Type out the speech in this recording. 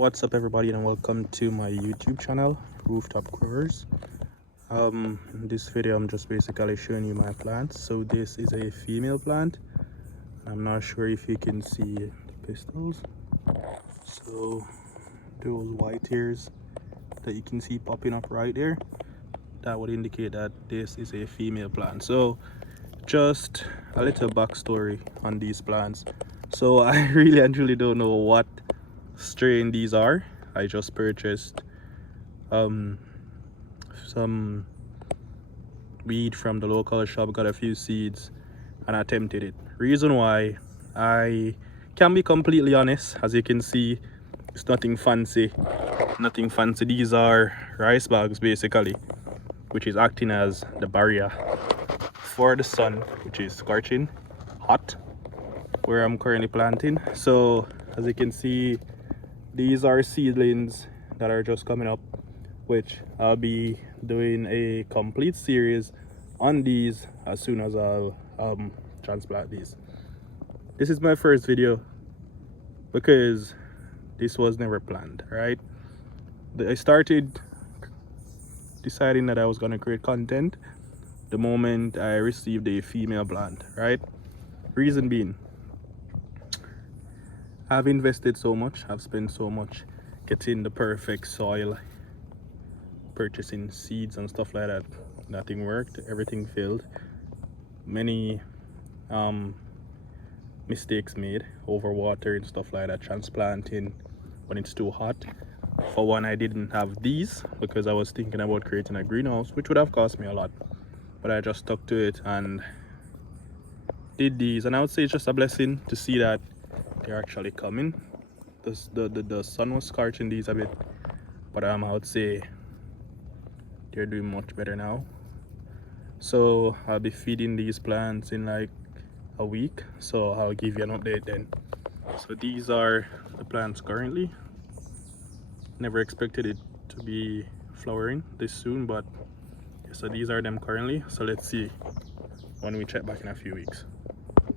What's up everybody, and welcome to my YouTube channel, Rooftop Growers. In this video I'm just basically showing you my plants. So this is a female plant. I'm not sure if you can see the pistils. So those white hairs that you can see popping up right there, that would indicate that this is a female plant. So just a little backstory on these plants. So I really and truly don't know what strain these are. I just purchased some weed from the local shop, got a few seeds and attempted it. Reason why, I can be completely honest, as you can see, it's nothing fancy. These are rice bags basically, which is acting as the barrier for the sun, which is scorching hot where I'm currently planting. So as you can see, these are seedlings that are just coming up, which I'll be doing a complete series on these as soon as I'll transplant these. This is my first video because this was never planned, right? I started deciding that I was going to create content the moment I received a female plant, right? Reason being, I've invested so much, I've spent so much getting the perfect soil, purchasing seeds and stuff like that. Nothing worked, everything failed. Many mistakes made, overwatering, stuff like that, transplanting when it's too hot. For one, I didn't have these because I was thinking about creating a greenhouse, which would have cost me a lot, but I just stuck to it and did these. And I would say it's just a blessing to see that they're actually coming. The sun was scorching these a bit, but I would say they're doing much better now. So I'll be feeding these plants in like a week, so I'll give you an update then. So these are the plants currently. Never expected it to be flowering this soon, but so these are them currently. So let's see when we check back in a few weeks.